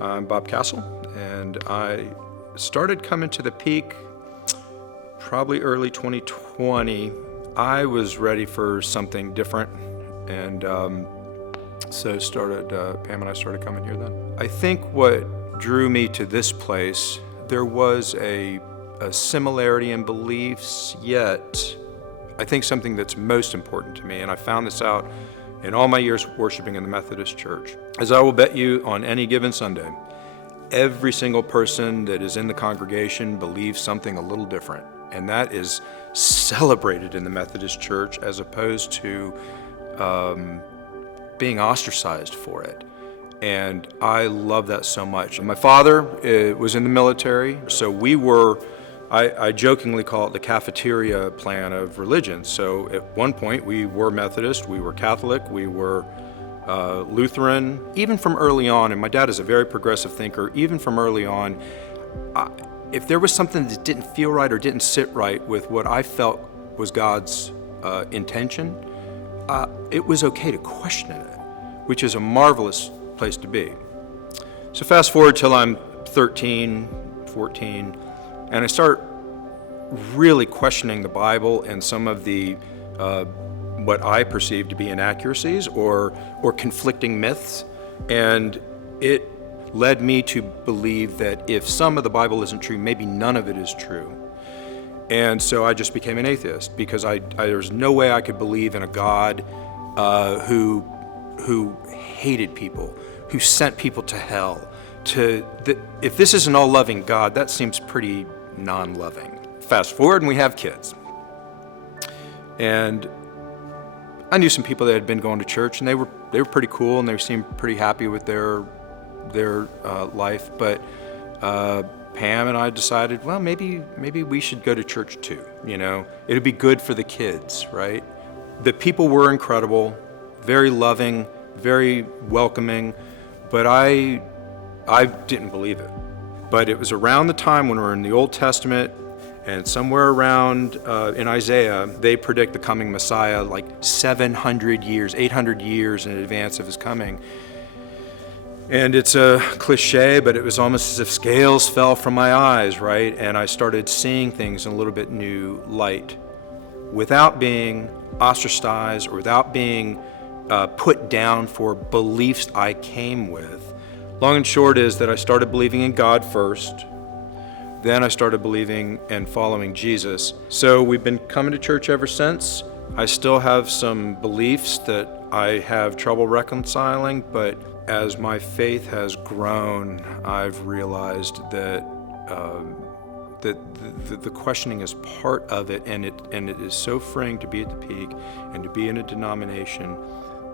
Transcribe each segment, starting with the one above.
I'm Bob Castle, and I started coming to the Peak probably early 2020. I was ready for something different, and so Pam and I started coming here then. I think what drew me to this place, there was a similarity in beliefs, yet I think something that's most important to me, and I found this out in all my years worshiping in the Methodist Church. As I will bet you, on any given Sunday, every single person that is in the congregation believes something a little different, and that is celebrated in the Methodist Church as opposed to being ostracized for it. And I love that so much. My father was in the military, so we were, I jokingly call it the cafeteria plan of religion. So at one point we were Methodist, we were Catholic, we were Lutheran. Even from early on, and my dad is a very progressive thinker, even from early on, if there was something that didn't feel right or didn't sit right with what I felt was God's intention, it was okay to question it, which is a marvelous place to be. So fast forward till I'm 13, 14, and I start really questioning the Bible and some of the what I perceive to be inaccuracies or conflicting myths, and it led me to believe that if some of the Bible isn't true, maybe none of it is true. And so I just became an atheist because there's no way I could believe in a God who hated people, who sent people to hell. If this is an all-loving God, that seems pretty non-loving. Fast forward and we have kids. And I knew some people that had been going to church, and they were pretty cool, and they seemed pretty happy with their life. But Pam and I decided, well, maybe we should go to church too. You know, it'd be good for the kids, right? The people were incredible, very loving, very welcoming, but I didn't believe it. But it was around the time when we're in the Old Testament, and somewhere around in Isaiah, they predict the coming Messiah like 700 years, 800 years in advance of his coming. And it's a cliche, but it was almost as if scales fell from my eyes, right? And I started seeing things in a little bit new light without being ostracized or without being put down for beliefs I came with. Long and short is that I started believing in God first. Then I started believing and following Jesus. So we've been coming to church ever since. I still have some beliefs that I have trouble reconciling, but as my faith has grown, I've realized that the questioning is part of it, and it is so freeing to be at the Peak and to be in a denomination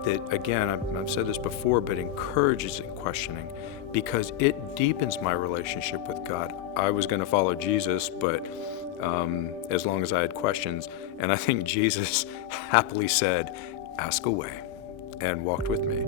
that, again, I've said this before, but encourages in questioning because it deepens my relationship with God. I was going to follow Jesus, but as long as I had questions, and I think Jesus happily said, "Ask away," and walked with me.